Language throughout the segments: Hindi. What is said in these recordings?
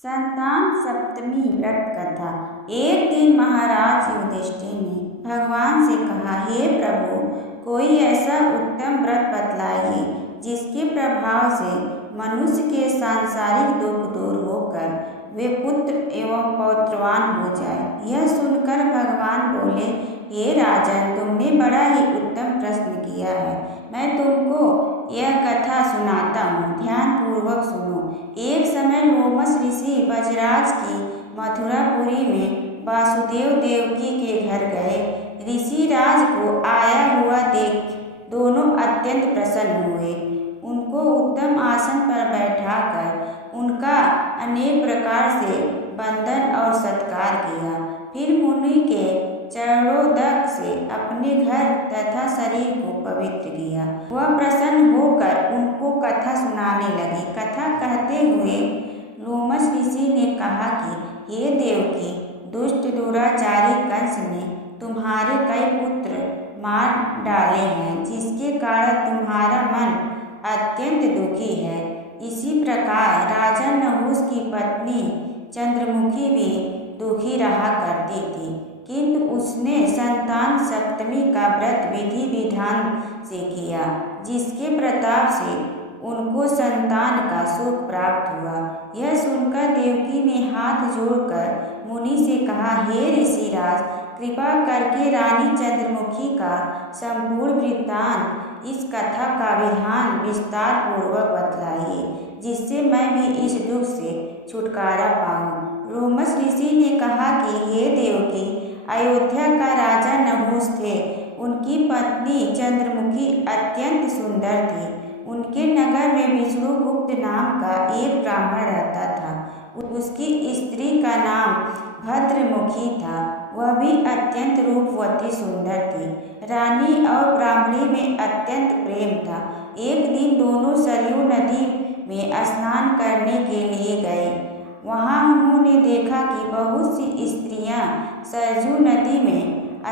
संतान सप्तमी व्रत कथा। एक दिन महाराज युधिष्ठिर ने भगवान से कहा, हे प्रभु, कोई ऐसा उत्तम व्रत बतलाइए जिसके प्रभाव से मनुष्य के सांसारिक दुख दूर होकर वे पुत्र एवं पौत्रवान हो जाए। यह सुनकर भगवान बोले, हे राजन, तुमने बड़ा ही उत्तम प्रश्न किया है। मैं तुमको यह कथा सुनाता हूँ, ध्यान पूर्वक सुनो। एक समय लोमश ऋषि बजराज की मथुरापुरी में वासुदेव देवकी के घर गए। ऋषि राज को आया हुआ देख दोनों अत्यंत प्रसन्न हुए। उनको उत्तम आसन पर बैठाकर उनका अनेक प्रकार से वंदन और सत्कार किया। फिर मुनि के चरणोदक से अपने घर तथा शरीर को पवित्र किया। वह प्रसन्न होकर उनको कथा सुनाने लगे। कथा कहते हुए लोमश ऋषि ने कहा कि हे देवकी, दुष्ट दुराचारी कंस ने तुम्हारे कई पुत्र मार डाले हैं, जिसके कारण तुम्हारा मन अत्यंत दुखी है। इसी प्रकार राजा नहुष की पत्नी चंद्रमुखी भी दुखी रहा करती थी, किंतु उसने संतान सप्तमी का व्रत विधि विधान से किया, जिसके प्रताप से उनको संतान का सुख प्राप्त हुआ। यह सुनकर देवकी ने हाथ जोड़कर मुनि से कहा, हे ऋषिराज, कृपा करके रानी चंद्रमुखी का संपूर्ण वृत्तांत, इस कथा का विधान विस्तार पूर्वक बतलाइए, जिससे मैं भी इस दुख से छुटकारा पाऊँ। लोमश ऋषि ने कहा कि हे देवकी, अयोध्या का राजा नहुष थे। उनकी पत्नी चंद्रमुखी अत्यंत सुंदर थी। उनके नगर में विष्णुगुप्त नाम का एक ब्राह्मण रहता था। उसकी स्त्री का नाम भद्रमुखी था। वह भी अत्यंत रूपवती सुंदर थी। रानी और ब्राह्मणी में अत्यंत प्रेम था। एक दिन दोनों सरयू नदी में स्नान करने के लिए गए। वहाँ उन्होंने देखा कि बहुत सी स्त्रियाँ सरयू नदी में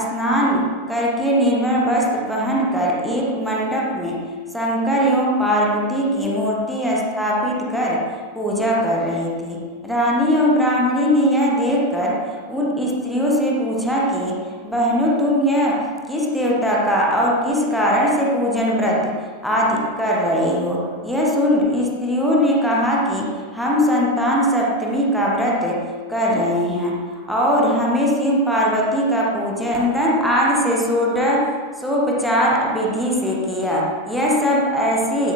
स्नान करके निर्मल वस्त्र पहनकर एक मंडप में शंकर एवं पार्वती की मूर्ति स्थापित कर पूजा कर रही थी। रानी और ब्राह्मणी ने यह देखकर उन स्त्रियों से पूछा कि बहनों, तुम यह किस देवता का और किस कारण से पूजन व्रत आदि कर रही हो? यह सुन स्त्रियों ने कहा कि हम संतान सप्तमी का व्रत कर रहे हैं और हमें शिव पार्वती का पूजन चंदन आदि से षोडशोपचार विधि से किया। यह सब ऐसी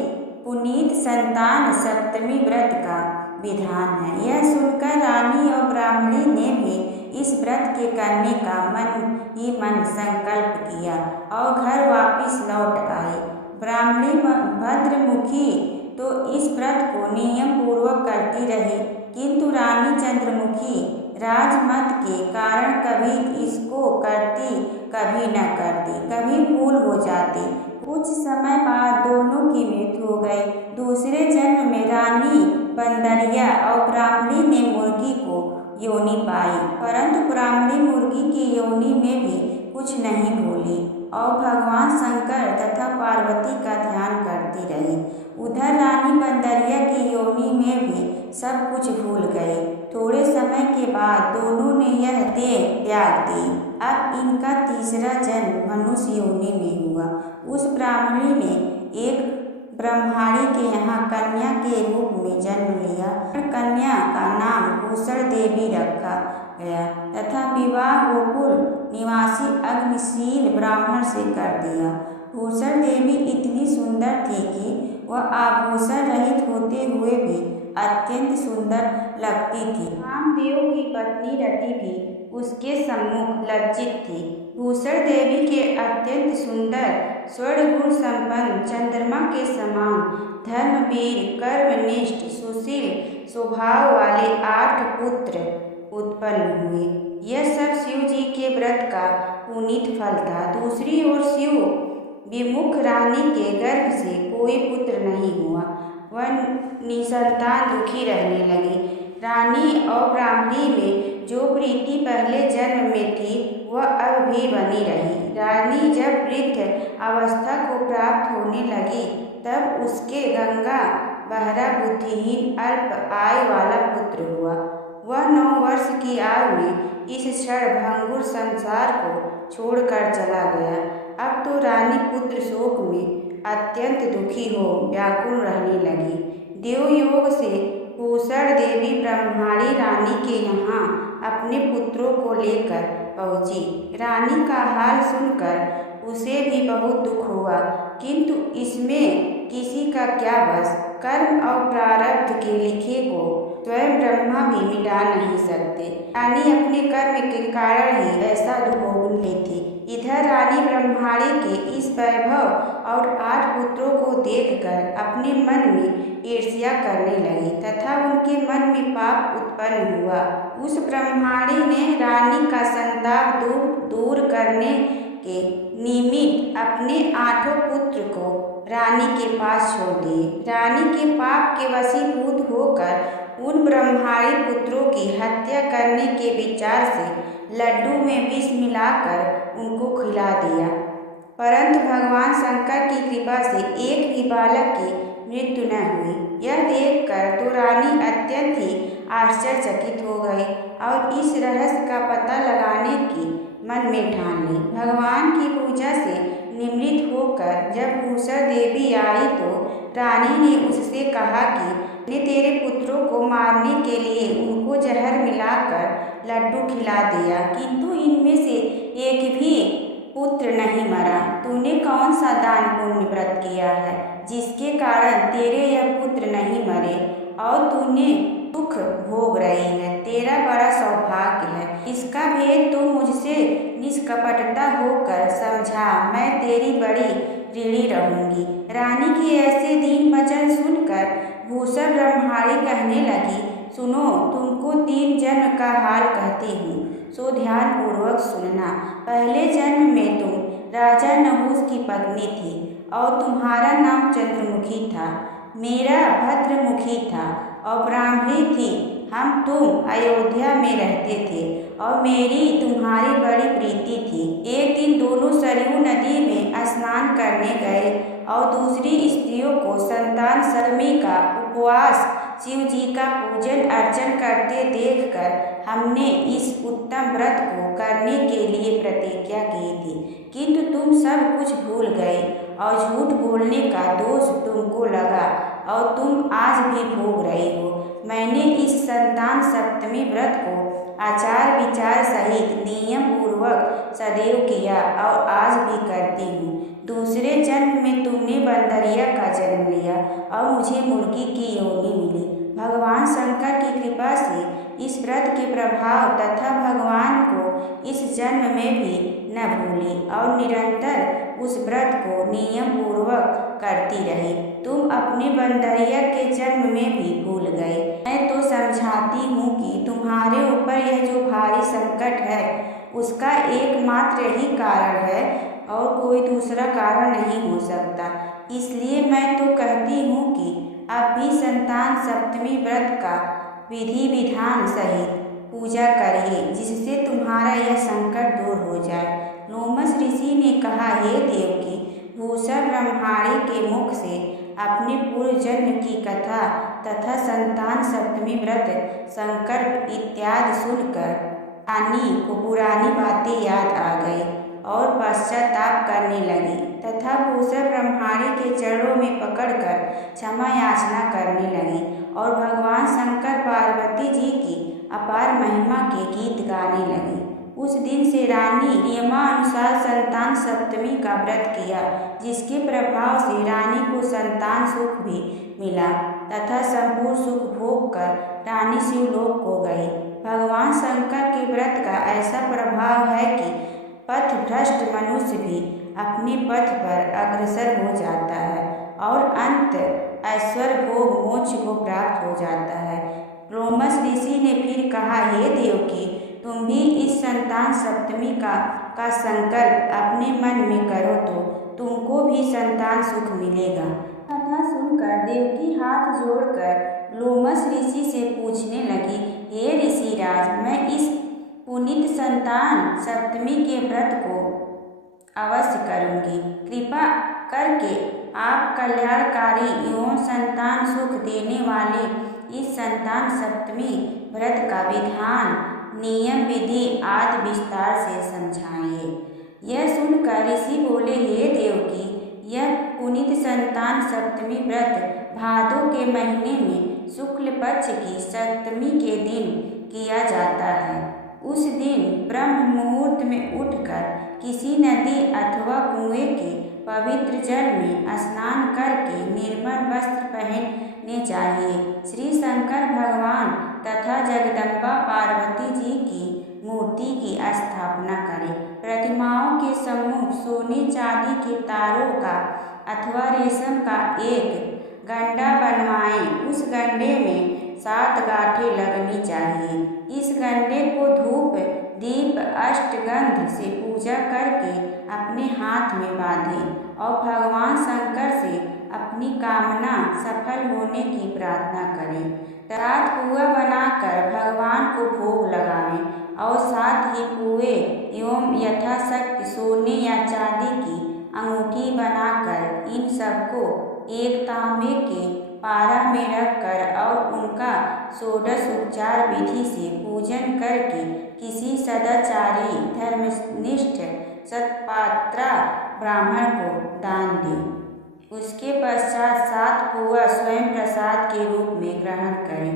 पुनीत संतान सप्तमी व्रत का विधान है। यह सुनकर रानी और ब्राह्मणी ने भी इस व्रत के करने का मन ही मन संकल्प किया और घर वापिस लौट आए। ब्राह्मणी भद्रमुखी तो इस व्रत को नियम पूर्वक करती रही, किंतु रानी चंद्रमुखी राजमत के कारण कभी इसको करती, कभी न करती, कभी भूल हो जाती। कुछ समय बाद दोनों की मृत्यु हो गई। दूसरे जन्म में रानी बंदरिया और ब्राह्मणी ने मुर्गी को योनि पाई, परंतु ब्राह्मणी मुर्गी की योनि में भी कुछ नहीं भूली और भगवान शंकर तथा पार्वती का ध्यान करती रही। उधर रानी बंदरिया की योनि में भी सब कुछ भूल गई। थोड़े समय के बाद दोनों ने यह देह त्याग दी। अब इनका तीसरा जन्म मनुष्य योनि में हुआ। उस ब्राह्मणी ने एक ब्रह्माणी के यहाँ कन्या के रूप में जन्म लिया। कन्या का नाम भूषण देवी रखा गया तथा विवाह गोकुल निवासी अग्निशील ब्राह्मण से कर दिया। भूषण देवी इतनी सुंदर थी कि वह आभूषण रहित होते हुए भी अत्यंत सुंदर लगती थी। कामदेव की पत्नी रति भी उसके सम्मुख लज्जित थी। भूषण देवी के अत्यंत सुंदर स्वर्णगुण संपन्न चंद्रमा के समान धर्मवीर कर्मनिष्ठ सुशील स्वभाव वाले 8 पुत्र उत्पन्न हुए। यह सब शिव जी के व्रत का पुनीत फल था। दूसरी ओर शिव विमुख रानी के गर्भ से कोई पुत्र नहीं हुआ। वह निसंतान दुखी रहने लगी। रानी और ब्राह्मणी में जो प्रीति पहले जन्म में थी वह अब भी बनी रही। रानी जब वृद्ध अवस्था को प्राप्त होने लगी तब उसके गंगा बहरा, बुद्धिहीन, अल्प आय वाला पुत्र हुआ। वह 9 वर्ष की आयु में इस क्षणभंगुर संसार को छोड़कर चला गया। अब तो रानी पुत्र शोक में अत्यंत दुखी हो व्याकुल रहने लगी। देवयोग से पूषण देवी ब्रह्माणी रानी के यहाँ अपने पुत्रों को लेकर पहुँची। रानी का हाल सुनकर उसे भी बहुत दुख हुआ, किंतु इसमें किसी का क्या बस। कर्म और प्रारब्ध के लिखे को स्वयं ब्रह्मा भी मिटा नहीं सकते। रानी अपने कर्म के कारण ही ऐसा दुख भोग लेती। इधर रानी ब्रह्माणी के इस वैभव और 8 पुत्रों को देखकर अपने मन में ईर्ष्या करने लगी तथा उनके मन में पाप उत्पन्न हुआ। उस ब्रह्माणी ने रानी का संताप दूर करने के निमित्त अपने 8 पुत्र को रानी के पास छोड़ दिए। रानी के पाप के वशीभूत होकर उन ब्रह्माणी पुत्रों की हत्या करने के विचार से लड्डू में विष मिलाकर उनको खिला दिया। परंतु भगवान शंकर की कृपा से एक भी बालक की मृत्यु न हुई। यह देखकर तो रानी अत्यंत ही आश्चर्यचकित हो गई और इस रहस्य का पता लगाने की मन में ठान ली। भगवान की पूजा से निवृत्त होकर जब पूषण देवी आई तो रानी ने उससे कहा कि मैंने तेरे पुत्रों को मारने के लिए उनको जहर मिलाकर लड्डू खिला दिया, किंतु इनमें से एक भी पुत्र नहीं मरा। तूने कौन सा दान पुण्य व्रत किया है जिसके कारण तेरे यह पुत्र नहीं मरे और तूने दुख भोग रही है? तेरा बड़ा सौभाग्य है। इसका भेद तू मुझसे निष्कपटता होकर समझा, मैं तेरी बड़ी ऋणी रहूंगी। रानी के ऐसे दीन वचन सुनकर भूषण ब्रह्माणी कहने लगी, सुनो, तुमको 3 जन्म का हाल कहती हूँ, सो ध्यान पूर्वक सुनना। पहले जन्म में तुम राजा नहुष की पत्नी थी और तुम्हारा नाम चंद्रमुखी था। मेरा भद्रमुखी था और ब्राह्मणी थी। हम तुम अयोध्या में रहते थे और मेरी तुम्हारी बड़ी प्रीति थी। एक दिन दोनों सरयू नदी में स्नान करने गए और दूसरी स्त्रियों को संतान सप्तमी का उपवास शिव जी का पूजन अर्चन करते देखकर हमने इस उत्तम व्रत को करने के लिए प्रतिज्ञा की थी, किंतु तुम सब कुछ भूल गए और झूठ बोलने का दोष तुमको लगा और तुम आज भी भोग रही हो। मैंने इस संतान सप्तमी व्रत को आचार विचार सहित नियम पूर्वक सदैव किया और आज भी करती हूँ। दूसरे जन्म में तुमने बंदरिया का जन्म लिया और मुझे मुर्गी की योनि मिली। भगवान शंकर की कृपा से इस व्रत के प्रभाव तथा भगवान को इस जन्म में भी न भूली और निरंतर उस व्रत को नियम पूर्वक करती रही। तुम अपने बंदरिया के जन्म में भी भूल गए। मैं तो समझाती हूँ कि तुम्हारे ऊपर यह जो भारी संकट है उसका एकमात्र ही कारण है और कोई दूसरा कारण नहीं हो सकता। इसलिए मैं तो कहती हूँ कि अब भी संतान सप्तमी व्रत का विधि विधान सहित पूजा करिए, जिससे तुम्हारा यह संकट दूर हो जाए। लोमस ऋषि ने कहा, हे देवकी, भूषण ब्रह्माणी के मुख से अपने पूर्व जन्म की कथा तथा संतान सप्तमी व्रत संकल्प इत्यादि सुनकर रानी को पुरानी बातें याद आ गई और पश्चाताप करने लगी तथा भूषण ब्रह्माणी के चरणों में पकड़कर क्षमा याचना करने लगी और भगवान शंकर पार्वती जी की अपार महिमा के गीत गाने लगी। उस दिन से रानी नियमानुसार संतान सप्तमी का व्रत किया, जिसके प्रभाव से रानी को संतान सुख भी मिला तथा संपूर्ण सुख भोग कर रानी शिवलोक को गई। भगवान शंकर के व्रत का ऐसा प्रभाव है कि पथभ्रष्ट मनुष्य भी अपने पथ पर अग्रसर हो जाता है और अंत ऐश्वर्य भोग मोक्ष को प्राप्त हो जाता है। लोमस ऋषि ने फिर कहा, हे देवकी, तुम भी इस संतान सप्तमी का संकल्प अपने मन में करो तो तुमको भी संतान सुख मिलेगा। कथा सुनकर देवकी हाथ जोड़कर लोमस ऋषि से पूछने लगी, हे ऋषिराज, मैं इस पुनीत संतान सप्तमी के व्रत को अवश्य करूंगी। कृपा करके आप कल्याणकारी एवं संतान सुख देने वाले इस संतान सप्तमी व्रत का विधान, नियम, विधि आदि विस्तार से समझाइए। यह सुनकर ऋषि बोले, हे देवकी, यह पुनीत संतान सप्तमी व्रत भादों के महीने में शुक्ल पक्ष की सप्तमी के दिन किया जाता है। उस दिन ब्रह्म मुहूर्त में उठकर किसी नदी अथवा कुएं के पवित्र जल में स्नान करके निर्मल वस्त्र पहनने चाहिए। श्री शंकर भगवान तथा जगदम्बा पार्वती जी की मूर्ति की स्थापना करें। प्रतिमाओं के सम्मुख सोने चांदी के तारों का अथवा रेशम का एक गंडा बनवाएं। उस गंडे में 7 गांठें लगनी चाहिए। इस गंडे को धूप, दीप, अष्टगंध से पूजा करके अपने हाथ में बांधें और भगवान शंकर से अपनी कामना सफल होने की प्रार्थना करें। रात पुआ बनाकर भगवान को भोग लगावें और साथ ही पुए एवं यथाशक्ति सोने या चांदी की अंगूठी बनाकर इन सबको एक तांबे के पारा में रखकर और उनका षोडश उपचार विधि से पूजन करके किसी सदाचारी धर्मनिष्ठ सत्पात्रा ब्राह्मण को दान दें। उसके पश्चात 7 पुआ स्वयं प्रसाद के रूप में ग्रहण करें।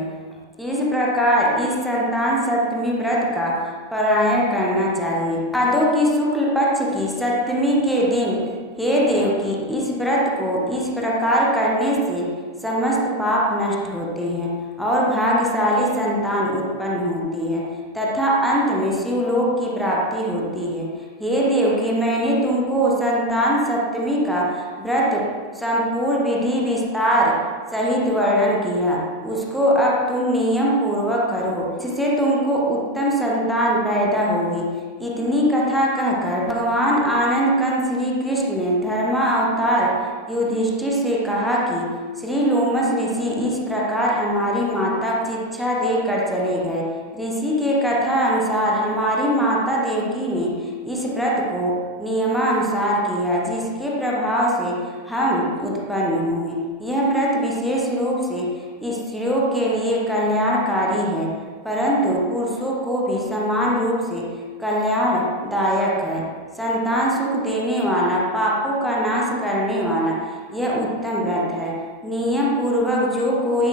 इस प्रकार इस संतान सप्तमी व्रत का पारायण करना चाहिए। भादों की शुक्ल पक्ष की सप्तमी के दिन हे देवकी, इस व्रत को इस प्रकार करने से समस्त पाप नष्ट होते हैं और भाग्यशाली संतान उत्पन्न होती है तथा अंत में शिवलोक की प्राप्ति होती है। हे देवकी, मैंने तुमको संतान सप्तमी का व्रत संपूर्ण विधि विस्तार सहित वर्णन किया, उसको अब तुम नियम पूर्वक करो, जिससे तुमको उत्तम संतान पैदा होगी। इतनी कथा कहकर भगवान आनंद कंद श्री कृष्ण ने धर्मावतार युधिष्ठिर से कहा कि श्री लोमस ऋषि इस प्रकार हमारी माता को शिक्षा देकर चले गए। ऋषि के कथा अनुसार हमारी माता देवकी ने इस व्रत को नियमानुसार किया, जिसके प्रभाव से हम उत्पन्न हुए। यह व्रत विशेष रूप से स्त्रियों के लिए कल्याणकारी है, परंतु पुरुषों को भी समान रूप से कल्याणदायक है। संतान सुख देने वाला, पापों का नाश करने वाला यह उत्तम व्रत है। नियम पूर्वक जो कोई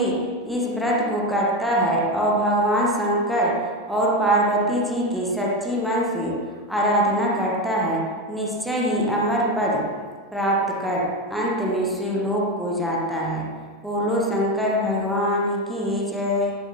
इस व्रत को करता है और भगवान शंकर और पार्वती जी की सच्ची मन से आराधना करता है, निश्चय ही अमर पद प्राप्त कर अंत में शिवलोक को जाता है। बोलो शंकर भगवान की जय।